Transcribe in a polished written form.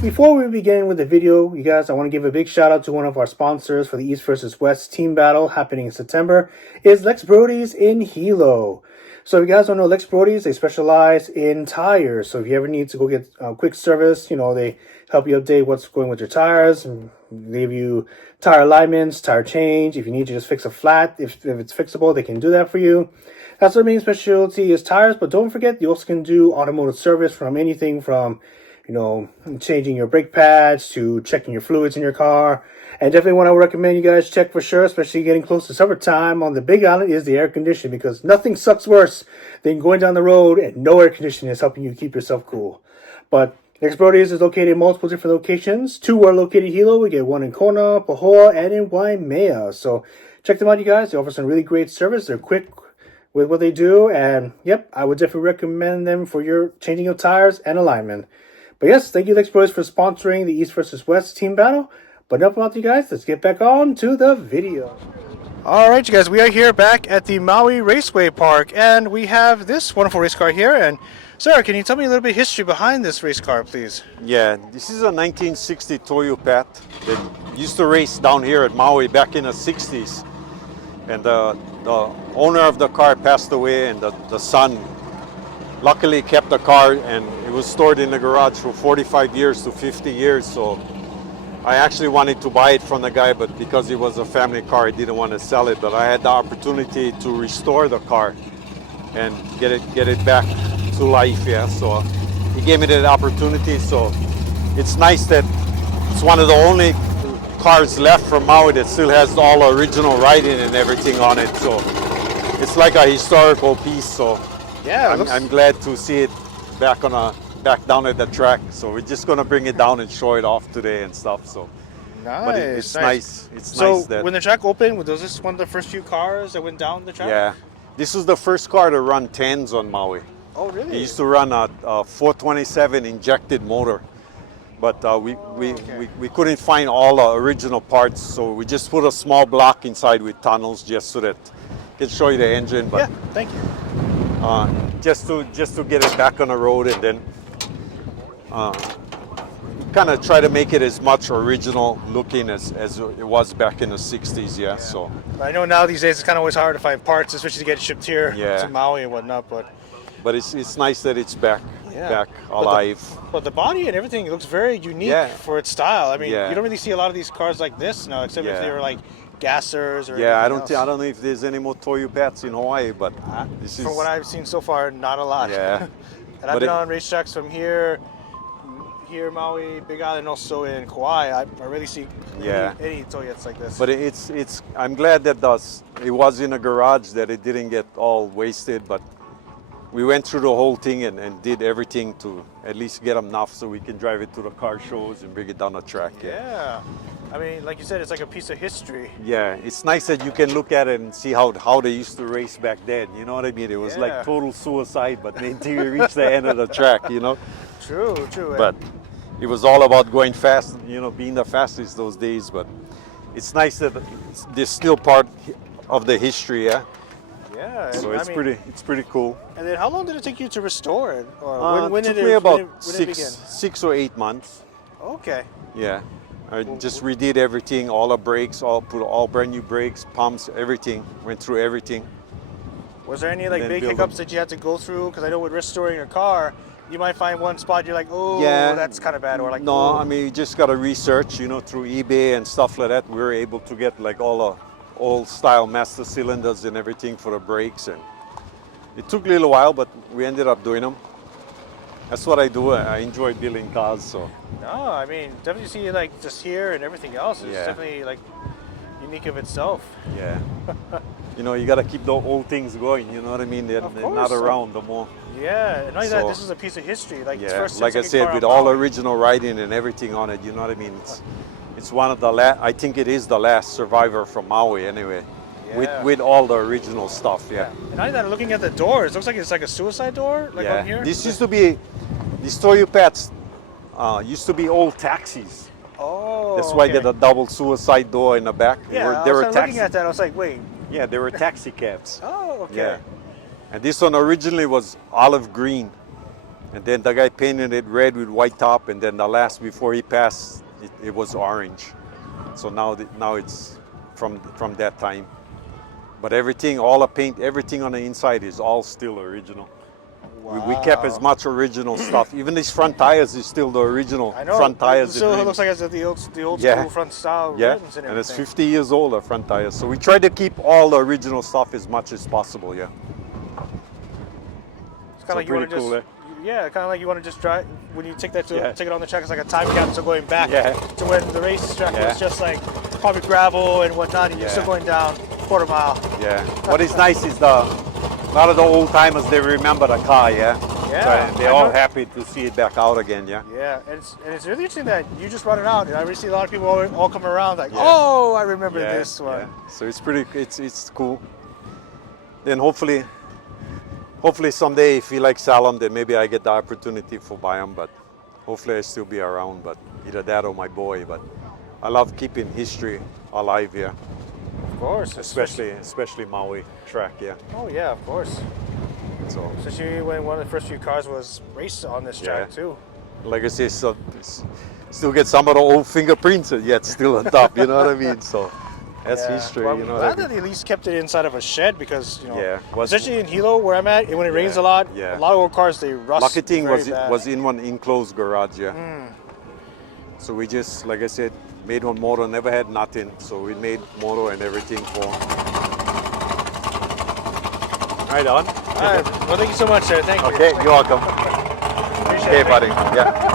before we begin with the video, you guys, I want to give a big shout out to one of our sponsors for the East versus West team battle happening in September. Is Lex Brodie's in Hilo. So if you guys don't know, Lex Brodie's, they specialize in tires. So if you ever need to go get quick service, you know, they help you update what's going with your tires and give you tire alignments, tire change. If you need to just fix a flat, if it's fixable, they can do that for you. That's their main specialty is tires, but don't forget, you also can do automotive service from anything from, you know, changing your brake pads to checking your fluids in your car. And definitely what I would recommend you guys check for sure, especially getting close to summertime on the Big Island, is the air conditioning, because nothing sucks worse than going down the road and no air conditioning is helping you keep yourself cool. But Lex Brodie's is located in multiple different locations. 2 are located in Hilo. We get 1 in Kona, Pahoa, and in Waimea. So check them out, you guys. They offer some really great service. They're quick with what they do. And yep, I would definitely recommend them for your changing of tires and alignment. But yes, thank you, Lex Brodie, for sponsoring the East versus West team battle. But enough about you guys. Let's get back on to the video. All right, you guys, we are here back at the Maui Raceway Park, and we have this wonderful race car here. And sir, can you tell me a little bit of history behind this race car, please? Yeah, this is a 1960 Toyopet that used to race down here at Maui back in the 60s. And the owner of the car passed away, and the son luckily kept the car, and it was stored in the garage for 45 years to 50 years. So I actually wanted to buy it from the guy, but because it was a family car, I didn't want to sell it. But I had the opportunity to restore the car and get it back to life. Yeah, so he gave me that opportunity. So it's nice that it's one of the only cars left from Maui that still has all original writing and everything on it. So it's like a historical piece. So yeah, I'm glad to see it back down at the track. So we're just gonna bring it down and show it off today and stuff. So nice. But it's nice. It's so nice that when the track opened, was this one of the first few cars that went down the track? Yeah, this was the first car to run 10s on Maui. Oh, really? It used to run a 427 injected motor, but we couldn't find all the original parts, so we just put a small block inside with tunnels just so that I can show you the engine. But yeah, thank you. Just to get it back on the road, and then kind of try to make it as much original looking as it was back in the 60s. Yeah. So I know now these days it's kind of always hard to find parts, especially to get shipped here Yeah. to Maui and whatnot. But it's nice that it's back alive. But the body and everything looks very unique for its style. I mean, you don't really see a lot of these cars like this now, except if they were like gassers or I don't know if there's any more Toyopets in Hawaii, but this is, from what I've seen so far, not a lot. Yeah. And I've been on racetracks from here, Maui, Big Island, also in Kauai. I really see any Toyotas like this. But it's I'm glad that it was in a garage, that it didn't get all wasted, but we went through the whole thing and did everything to at least get enough so we can drive it to the car shows and bring it down the track. Yeah. I mean, like you said, it's like a piece of history. Yeah, it's nice that you can look at it and see how they used to race back then. You know what I mean? It was like total suicide, but until you reach the end of the track, you know? True. But it was all about going fast, you know, being the fastest those days. But it's nice that it's still part of the history, yeah? Yeah. So it's pretty cool. And then how long did it take you to restore it? Or when took did me it about when begin? 6 or 8 months. Okay. Yeah. I just redid everything, all the brakes, put all brand new brakes, pumps, everything. Went through everything. Was there any like big hiccups that you had to go through? Because I know with restoring your car, you might find one spot you're like, oh, that's kind of bad, or like, no, I mean, you just gotta research, you know, through eBay and stuff like that. We were able to get like all the old style master cylinders and everything for the brakes, and it took a little while, but we ended up doing them. That's what I do. I enjoy building cars, so. No, I mean, definitely see like just here and everything else is definitely like unique of itself. Yeah. You know, you gotta keep the old things going. You know what I mean? They're not around no more. Yeah, and not only that, this is a piece of history. Like like I said, with all original writing and everything on it. You know what I mean? It's one of the I think it is the last survivor from Maui anyway. With all the original stuff. Yeah. And not only that, looking at the doors, it looks like it's like a suicide door, like on here. This used to be, these Toyopets used to be old taxis. Oh. That's why they had a double suicide door in the back. Yeah, they were looking at that, I was like, wait. Yeah, they were taxi cabs. Oh, okay. Yeah. And this one originally was olive green. And then the guy painted it red with white top, and then the last before he passed, it was orange. So now it's from that time. But everything, all the paint, everything on the inside is all still original. We kept as much original stuff. Even these front tires is still the original I know. front tires. It still looks like it's the old school front style rims and everything. And it's 50 years old, the front tires. So we try to keep all the original stuff as much as possible, yeah. It's kind of like you want to just, yeah, kind of like you want to just drive when you take that take it on the track. It's like a time capsule going back to when the racetrack was just like probably gravel and whatnot, and you're still going down quarter mile. Yeah. What is nice is a lot of the old timers, they remember the car, yeah. Yeah. So they're all happy to see it back out again, yeah. Yeah, and it's really interesting that you just brought it out, and I really see a lot of people all come around like, oh, I remember this one. Yeah. So it's pretty, it's cool. Then hopefully someday if he likes Salem, then maybe I get the opportunity for buy him, but hopefully I still be around, but either that or my boy. But I love keeping history alive here. Of course. Especially Maui track, yeah. Oh yeah, of course. So especially when one of the first few cars was raced on this track too. Like I say, still get some of the old fingerprints yet still on top, you know what I mean? So that's history, well, you know. I'm glad that they at least kept it inside of a shed because, you know, was, especially in Hilo where I'm at, when it rains a lot of old cars, they rust. Lucky thing very was in one enclosed garage, So we just, like I said, made one motor, never had nothing. So we made motor and everything for Right on. All right. Well, thank you so much, sir. Thank you. Okay, you're welcome. Appreciate Okay, it. buddy. Yeah.